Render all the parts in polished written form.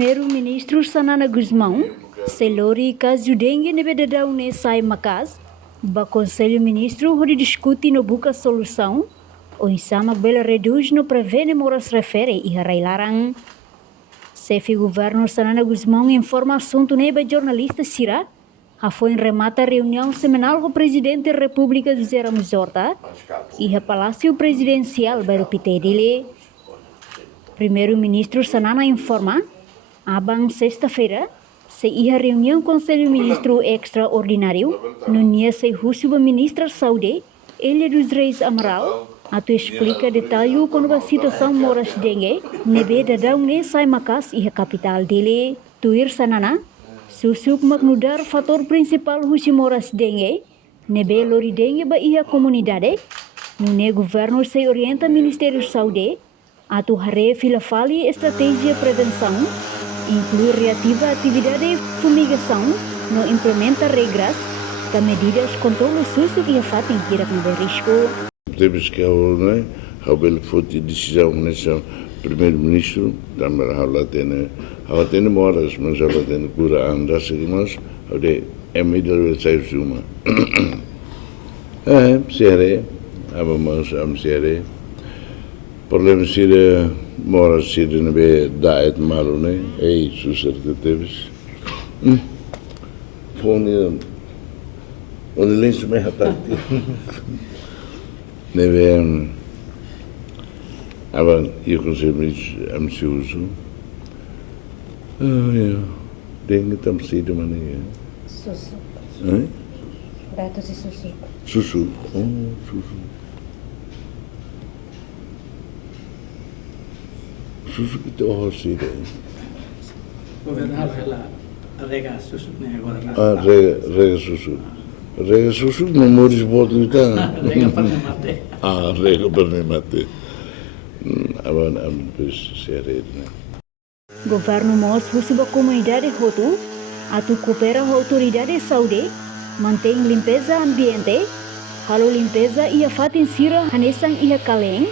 Primeiro-Ministro Sanana Guzmão, Selori Kazudengue nebedadaune sai makas, ba Conselho-Ministro onde discute no buka solução, o insama bela reduz no prevene moras refere e harai larang. Chefe Governo Sanana Guzmão informa assunto neba jornalista Sira, foi em remata reunião semanal com o Presidente da República do Zé Ramos Horta e a Palácio Presidencial baru Pitedile. Primeiro-Ministro Sanana informa, abang sexta-feira, se ia reunião Conselho-Ministro Extraordinário, no dia se Húsuba Ministra Saúde, Elia dos Reis Amaral, atu explica detalhe como a situação moras dengue, nebe dadau ne sai makas e a capital dele, tuir Sanana, susuk magnudar fator principal husi moras dengue, nebe lori dengue ba ia comunidade, no ne governo se orienta Ministério Saúde, atu hare filafali estratégia prevenção, inclui reativa atividade fumigação, no implementa regras, da medidas controle susuk e fatem kira com risco. Temos que haver forte decisão nessa primeiro-ministro, também ela tem moras, mas ela tem cura andar seguimos, ela é medida de sair uma. Sério, abamos sério. Problema sira moras sira nebe diet malu né, susur teves. Fone, onde lens me hatati. Neve aber eu consigo ansioso. Dengue tam sido maneira. Susu. Hein? Dados e susu. Susu. Susu. Susu que te oferece. Governador ela rega susu né agora. Rega susu. Rega susu memórias botam então. Rega para me mate. Rega para me mate. Aban ambis sério, né? Governo Mos Húsuba Comunidade Hotu, atu coopera com a autoridade de saúde, mantém limpeza ambiente, halo limpeza e a fatin sira hanesang ia kaleng,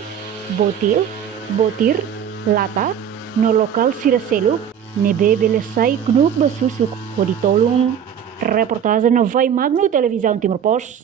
botir, lata, no lokal sira seluk, nebe belesai knuk basusuk, hoditolong. Reportagem no Vai Magno Televisão Timor Post.